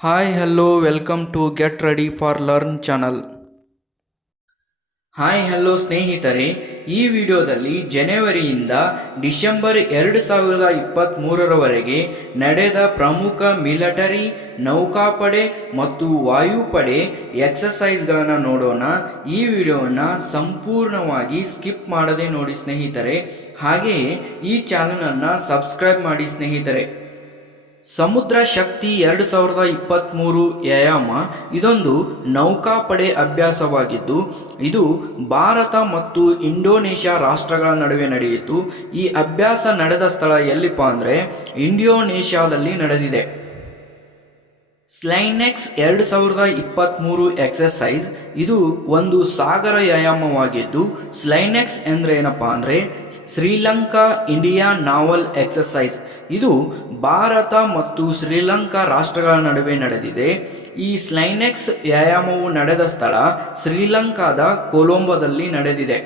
Hi hello welcome to get ready for learn channel. Hi hello ಸ್ನೇಹಿತರೆ, ಈ ವಿಡಿಯೋದಲ್ಲಿ ಜನವರಿಯಿಂದ ಡಿಸೆಂಬರ್ 2023ರವರೆಗೆ ನಡೆದ ಪ್ರಮುಖ ಮಿಲಿಟರಿ, ನೌಕಾಪಡೆ ಮತ್ತು ವಾಯುಪಡೆ ಎಕ್ಸಸೈಸ್ಗಳನ್ನು ನೋಡೋಣ. ಈ ವಿಡಿಯೋನ ಸಂಪೂರ್ಣವಾಗಿ ಸ್ಕಿಪ್ ಮಾಡದೆ ನೋಡಿ ಸ್ನೇಹಿತರೆ. ಹಾಗೆಯೇ ಈ ಚಾನಲನ್ನು ಸಬ್ಸ್ಕ್ರೈಬ್ ಮಾಡಿ ಸ್ನೇಹಿತರೆ. ಸಮುದ್ರ ಶಕ್ತಿ 2023 ವ್ಯಾಯಾಮ ಇದೊಂದು ನೌಕಾಪಡೆ ಅಭ್ಯಾಸವಾಗಿದ್ದು, ಇದು ಭಾರತ ಮತ್ತು ಇಂಡೋನೇಷ್ಯಾ ರಾಷ್ಟ್ರಗಳ ನಡುವೆ ನಡೆಯಿತು. ಈ ಅಭ್ಯಾಸ ನಡೆದ ಸ್ಥಳ ಎಲ್ಲಿಪ್ಪ ಅಂದರೆ ಇಂಡೋನೇಷ್ಯಾದಲ್ಲಿ ನಡೆದಿದೆ. ಸ್ಲೈನೆಕ್ಸ್ 2023 ಎಕ್ಸಸೈಸ್ ಇದು ಒಂದು ಸಾಗರ ವ್ಯಾಯಾಮವಾಗಿದ್ದು, ಸ್ಲೈನೆಕ್ಸ್ ಅಂದರೆ ಏನಪ್ಪಾ ಅಂದರೆ ಶ್ರೀಲಂಕಾ ಇಂಡಿಯಾ ನಾವಲ್ ಎಕ್ಸಸೈಸ್. ಇದು ಭಾರತ ಮತ್ತು ಶ್ರೀಲಂಕಾ ರಾಷ್ಟ್ರಗಳ ನಡುವೆ ನಡೆದಿದೆ. ಈ ಸ್ಲೈನೆಕ್ಸ್ ವ್ಯಾಯಾಮವು ನಡೆದ ಸ್ಥಳ ಶ್ರೀಲಂಕಾದ ಕೊಲಂಬೋದಲ್ಲಿ ನಡೆದಿದೆ.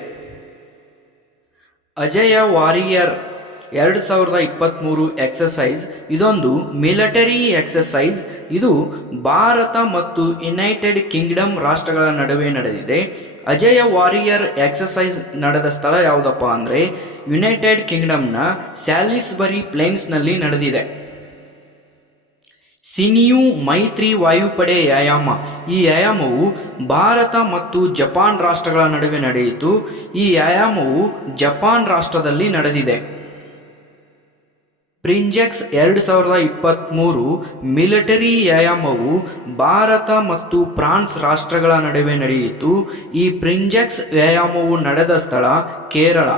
ಅಜಯ ವಾರಿಯರ್ 2023 ಎಕ್ಸಸೈಸ್ ಇದೊಂದು ಮಿಲಿಟರಿ ಎಕ್ಸಸೈಸ್. ಇದು ಭಾರತ ಮತ್ತು ಯುನೈಟೆಡ್ ಕಿಂಗ್ಡಮ್ ರಾಷ್ಟ್ರಗಳ ನಡುವೆ ನಡೆದಿದೆ. ಅಜಯ ವಾರಿಯರ್ ಎಕ್ಸಸೈಸ್ ನಡೆದ ಸ್ಥಳ ಯಾವುದಪ್ಪ ಅಂದರೆ ಯುನೈಟೆಡ್ ಕಿಂಗ್ಡಮ್ನ ಸ್ಯಾಲಿಸ್ಬರಿ ಪ್ಲೇನ್ಸ್ನಲ್ಲಿ ನಡೆದಿದೆ. ಸಿನಿಯು ಮೈತ್ರಿ ವಾಯುಪಡೆ ವ್ಯಾಯಾಮ ಈ ವ್ಯಾಯಾಮವು ಭಾರತ ಮತ್ತು ಜಪಾನ್ ರಾಷ್ಟ್ರಗಳ ನಡುವೆ ನಡೆಯಿತು. ಈ ವ್ಯಾಯಾಮವು ಜಪಾನ್ ರಾಷ್ಟ್ರದಲ್ಲಿ ನಡೆದಿದೆ. ಪ್ರಿಂಜೆಕ್ಸ್ 2023 ಮಿಲಿಟರಿ ವ್ಯಾಯಾಮವು ಭಾರತ ಮತ್ತು ಫ್ರಾನ್ಸ್ ರಾಷ್ಟ್ರಗಳ ನಡುವೆ ನಡೆಯಿತು. ಈ ಪ್ರಿಂಜೆಕ್ಸ್ ವ್ಯಾಯಾಮವು ನಡೆದ ಸ್ಥಳ ಕೇರಳ.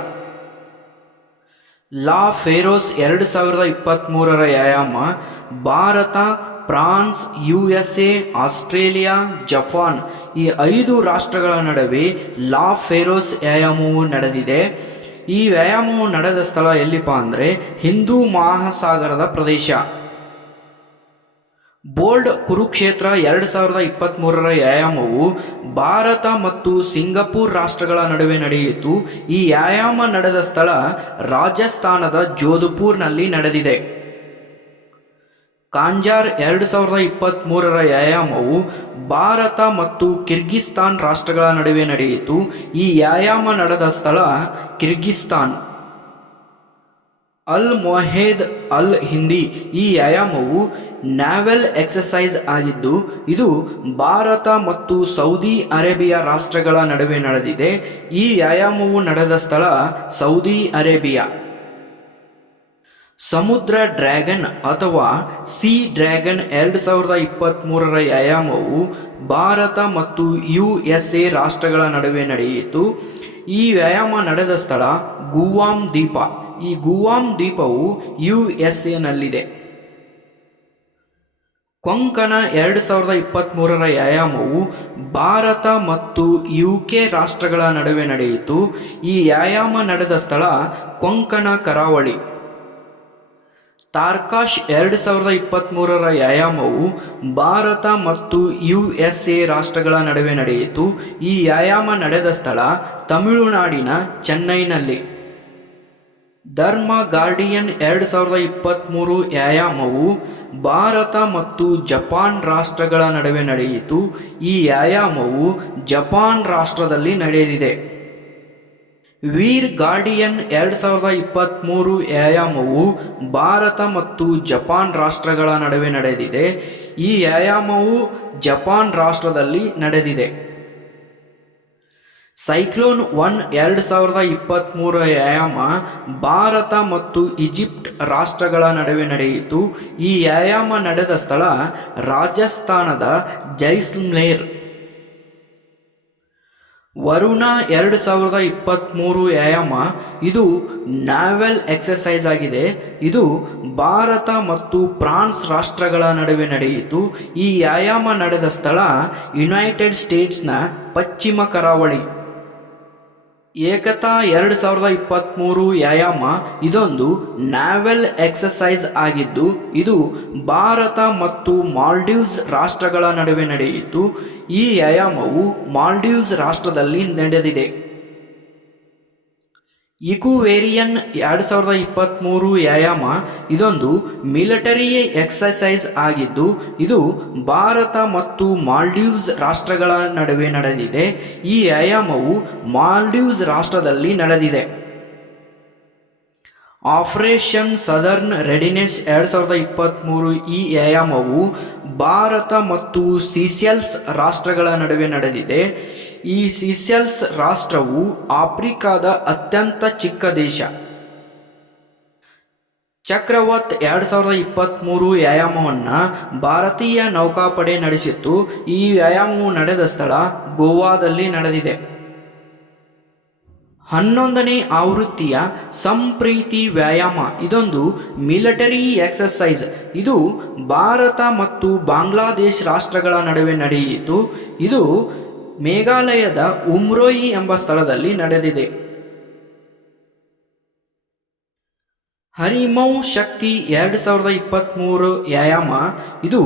ಲಾ ಫೆರೋಸ್ 2023ರ ವ್ಯಾಯಾಮ Bharat, France, USA, Australia, Japan ಈ 5 ರಾಷ್ಟ್ರಗಳ ನಡುವೆ ಲಾ ಫೆರೋಸ್ ವ್ಯಾಯಾಮವು ನಡೆದಿದೆ. ಈ ವ್ಯಾಯಾಮವು ನಡೆದ ಸ್ಥಳ ಎಲ್ಲಿಪ್ಪ ಅಂದರೆ ಹಿಂದೂ ಮಹಾಸಾಗರದ ಪ್ರದೇಶ. ಬೋಲ್ಡ್ ಕುರುಕ್ಷೇತ್ರ 2023ರ ವ್ಯಾಯಾಮವು ಭಾರತ ಮತ್ತು ಸಿಂಗಪೂರ್ ರಾಷ್ಟ್ರಗಳ ನಡುವೆ ನಡೆಯಿತು. ಈ ವ್ಯಾಯಾಮ ನಡೆದ ಸ್ಥಳ ರಾಜಸ್ಥಾನದ ಜೋಧ್ಪುರ್ನಲ್ಲಿ ನಡೆದಿದೆ. ಕಾಂಜಾರ್ 2023ರ ವ್ಯಾಯಾಮವು ಭಾರತ ಮತ್ತು ಕಿರ್ಗಿಸ್ತಾನ್ ರಾಷ್ಟ್ರಗಳ ನಡುವೆ ನಡೆಯಿತು. ಈ ವ್ಯಾಯಾಮ ನಡೆದ ಸ್ಥಳ ಕಿರ್ಗಿಸ್ತಾನ್. ಅಲ್ ಮೊಹೇದ್ ಅಲ್ ಹಿಂದಿ ಈ ವ್ಯಾಯಾಮವು ನ್ಯಾವೆಲ್ ಎಕ್ಸಸೈಸ್ ಆಗಿದ್ದು, ಇದು ಭಾರತ ಮತ್ತು ಸೌದಿ ಅರೇಬಿಯಾ ರಾಷ್ಟ್ರಗಳ ನಡುವೆ ನಡೆದಿದೆ. ಈ ವ್ಯಾಯಾಮವು ನಡೆದ ಸ್ಥಳ ಸೌದಿ ಅರೇಬಿಯಾ. ಸಮುದ್ರ ಡ್ರ್ಯಾಗನ್ ಅಥವಾ ಸಿ ಡ್ರ್ಯಾಗನ್ 2023ರ ವ್ಯಾಯಾಮವು ಭಾರತ ಮತ್ತು USA ರಾಷ್ಟ್ರಗಳ ನಡುವೆ ನಡೆಯಿತು. ಈ ವ್ಯಾಯಾಮ ನಡೆದ ಸ್ಥಳ ಗುವಾಮ್ ದ್ವೀಪ. ಈ ಗುವಾಮ್ ದ್ವೀಪವು USAನಲ್ಲಿದೆ. ಕೊಂಕಣ 2023ರ ವ್ಯಾಯಾಮವು ಭಾರತ ಮತ್ತು UK ರಾಷ್ಟ್ರಗಳ ನಡುವೆ ನಡೆಯಿತು. ಈ ವ್ಯಾಯಾಮ ನಡೆದ ಸ್ಥಳ ಕೊಂಕಣ ಕರಾವಳಿ. ತಾರ್ಕಾಶ್ 2023ರ ವ್ಯಾಯಾಮವು ಭಾರತ ಮತ್ತು USA ರಾಷ್ಟ್ರಗಳ ನಡುವೆ ನಡೆಯಿತು. ಈ ವ್ಯಾಯಾಮ ನಡೆದ ಸ್ಥಳ ತಮಿಳುನಾಡಿನ ಚೆನ್ನೈನಲ್ಲಿ. ಧರ್ಮ ಗಾರ್ಡಿಯನ್ 2023 ವ್ಯಾಯಾಮವು ಭಾರತ ಮತ್ತು ಜಪಾನ್ ರಾಷ್ಟ್ರಗಳ ನಡುವೆ ನಡೆಯಿತು. ಈ ವ್ಯಾಯಾಮವು ಜಪಾನ್ ರಾಷ್ಟ್ರದಲ್ಲಿ ನಡೆದಿದೆ. ವೀರ್ ಗಾರ್ಡಿಯನ್ 2023 ವ್ಯಾಯಾಮವು ಭಾರತ ಮತ್ತು ಜಪಾನ್ ರಾಷ್ಟ್ರಗಳ ನಡುವೆ ನಡೆದಿದೆ. ಈ ವ್ಯಾಯಾಮವು ಜಪಾನ್ ರಾಷ್ಟ್ರದಲ್ಲಿ ನಡೆದಿದೆ. ಸೈಕ್ಲೋನ್ 1 2023 ವ್ಯಾಯಾಮ ಭಾರತ ಮತ್ತು ಈಜಿಪ್ಟ್ ರಾಷ್ಟ್ರಗಳ ನಡುವೆ ನಡೆಯಿತು. ಈ ವ್ಯಾಯಾಮ ನಡೆದ ಸ್ಥಳ ರಾಜಸ್ಥಾನದ ಜೈಸಲ್ಮೇರ್. ವರುಣ 2023 ವ್ಯಾಯಾಮ ಇದು ನ್ಯಾವೆಲ್ ಎಕ್ಸಸೈಸ್ ಆಗಿದೆ. ಇದು ಭಾರತ ಮತ್ತು ಫ್ರಾನ್ಸ್ ರಾಷ್ಟ್ರಗಳ ನಡುವೆ ನಡೆಯಿತು. ಈ ವ್ಯಾಯಾಮ ನಡೆದ ಸ್ಥಳ ಯುನೈಟೆಡ್ ಸ್ಟೇಟ್ಸ್ನ ಪಶ್ಚಿಮ ಕರಾವಳಿ. ಏಕತಾ 2023 ವ್ಯಾಯಾಮ ಇದೊಂದು ನ್ಯಾವೆಲ್ ಎಕ್ಸಸೈಸ್ ಆಗಿದ್ದು, ಇದು ಭಾರತ ಮತ್ತು ಮಾಲ್ಡೀವ್ಸ್ ರಾಷ್ಟ್ರಗಳ ನಡುವೆ ನಡೆಯಿತು. ಈ ವ್ಯಾಯಾಮವು ಮಾಲ್ಡೀವ್ಸ್ ರಾಷ್ಟ್ರದಲ್ಲಿ ನಡೆದಿದೆ. ಇಕುವೇರಿಯನ್ 2023 ವ್ಯಾಯಾಮ ಇದೊಂದು ಮಿಲಿಟರಿ ಎಕ್ಸರ್ಸೈಸ್ ಆಗಿದ್ದು ಇದು ಭಾರತ ಮತ್ತು ಮಾಲ್ಡೀವ್ಸ್ ರಾಷ್ಟ್ರಗಳ ನಡುವೆ ನಡೆದಿದೆ. ಈ ವ್ಯಾಯಾಮವು ಮಾಲ್ಡೀವ್ಸ್ ರಾಷ್ಟ್ರದಲ್ಲಿ ನಡೆದಿದೆ. ಆಪರೇಷನ್ ಸದರ್ನ್ ರೆಡಿನೆಸ್ 2023 ಈ ವ್ಯಾಯಾಮವು ಭಾರತ ಮತ್ತು ಸೀಶೆಲ್ಸ್ ರಾಷ್ಟ್ರಗಳ ನಡುವೆ ನಡೆದಿದೆ. ಈ ಸೀಶೆಲ್ಸ್ ರಾಷ್ಟ್ರವು ಆಫ್ರಿಕಾದ ಅತ್ಯಂತ ಚಿಕ್ಕ ದೇಶ. ಚಕ್ರವತ್ 2023 ವ್ಯಾಯಾಮವನ್ನು ಭಾರತೀಯ ನೌಕಾಪಡೆ ನಡೆಸಿತ್ತು. ಈ ವ್ಯಾಯಾಮವು ನಡೆದ ಸ್ಥಳ ಗೋವಾದಲ್ಲಿ ನಡೆದಿದೆ. 11ನೇ ಆವೃತ್ತಿಯ ಸಂಪ್ರೀತಿ ವ್ಯಾಯಾಮ ಇದೊಂದು ಮಿಲಿಟರಿ ಎಕ್ಸರ್ಸೈಸ್. ಇದು ಭಾರತ ಮತ್ತು ಬಾಂಗ್ಲಾದೇಶ್ ರಾಷ್ಟ್ರಗಳ ನಡುವೆ ನಡೆಯಿತು. ಇದು ಮೇಘಾಲಯದ ಉಮ್ರೋಯಿ ಎಂಬ ಸ್ಥಳದಲ್ಲಿ ನಡೆದಿದೆ. ಹರಿಮೌ ಶಕ್ತಿ 2023 ವ್ಯಾಯಾಮ ಇದು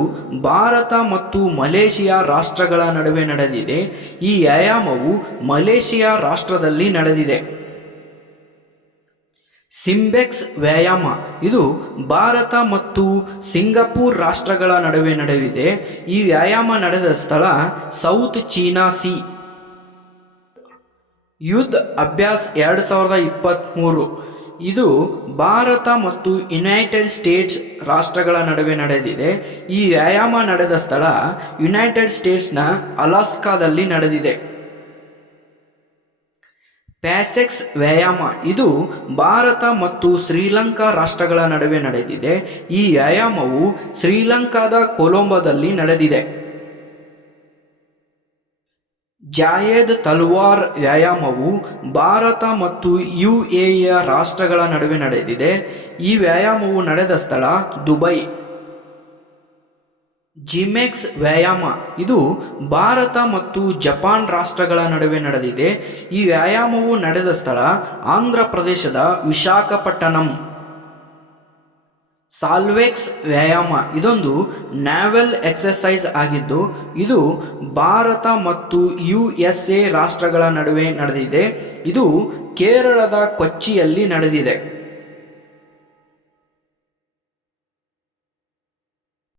ಭಾರತ ಮತ್ತು ಮಲೇಷಿಯಾ ರಾಷ್ಟ್ರಗಳ ನಡುವೆ ನಡೆದಿದೆ. ಈ ವ್ಯಾಯಾಮವು ಮಲೇಷಿಯಾ ರಾಷ್ಟ್ರದಲ್ಲಿ ನಡೆದಿದೆ. ಸಿಂಬೆಕ್ಸ್ ವ್ಯಾಯಾಮ ಇದು ಭಾರತ ಮತ್ತು ಸಿಂಗಪೂರ್ ರಾಷ್ಟ್ರಗಳ ನಡುವೆ ನಡೆದಿದೆ. ಈ ವ್ಯಾಯಾಮ ನಡೆದ ಸ್ಥಳ ಸೌತ್ ಚೀನಾ ಸೀ. ಯುದ್ಧ ಅಭ್ಯಾಸ್ 2023 ಇದು ಭಾರತ ಮತ್ತು ಯುನೈಟೆಡ್ ಸ್ಟೇಟ್ಸ್ ರಾಷ್ಟ್ರಗಳ ನಡುವೆ ನಡೆದಿದೆ. ಈ ವ್ಯಾಯಾಮ ನಡೆದ ಸ್ಥಳ ಯುನೈಟೆಡ್ ಸ್ಟೇಟ್ಸ್ನ ಅಲಾಸ್ಕಾದಲ್ಲಿ ನಡೆದಿದೆ. ಪ್ಯಾಸೆಕ್ಸ್ ವ್ಯಾಯಾಮ ಇದು ಭಾರತ ಮತ್ತು ಶ್ರೀಲಂಕಾ ರಾಷ್ಟ್ರಗಳ ನಡುವೆ ನಡೆದಿದೆ. ಈ ವ್ಯಾಯಾಮವು ಶ್ರೀಲಂಕಾದ ಕೊಲಂಬೋದಲ್ಲಿ ನಡೆದಿದೆ. ಜಾಯೆದ್ ತಲ್ವಾರ್ ವ್ಯಾಯಾಮವು ಭಾರತ ಮತ್ತು UAE ರಾಷ್ಟ್ರಗಳ ನಡುವೆ ನಡೆದಿದೆ. ಈ ವ್ಯಾಯಾಮವು ನಡೆದ ಸ್ಥಳ ದುಬೈ. ಜಿಮೆಕ್ಸ್ ವ್ಯಾಯಾಮ ಇದು ಭಾರತ ಮತ್ತು ಜಪಾನ್ ರಾಷ್ಟ್ರಗಳ ನಡುವೆ ನಡೆದಿದೆ. ಈ ವ್ಯಾಯಾಮವು ನಡೆದ ಸ್ಥಳ ಆಂಧ್ರ ಪ್ರದೇಶದ ವಿಶಾಖಪಟ್ಟಣಂ. ಸಾಲ್ವೆಕ್ಸ್ ವ್ಯಾಯಾಮ ಇದೊಂದು ನ್ಯಾವಲ್ ಎಕ್ಸರ್ಸೈಸ್ ಆಗಿದ್ದು ಇದು ಭಾರತ ಮತ್ತು USA ರಾಷ್ಟ್ರಗಳ ನಡುವೆ ನಡೆದಿದೆ. ಇದು ಕೇರಳದ ಕೊಚ್ಚಿಯಲ್ಲಿ ನಡೆದಿದೆ.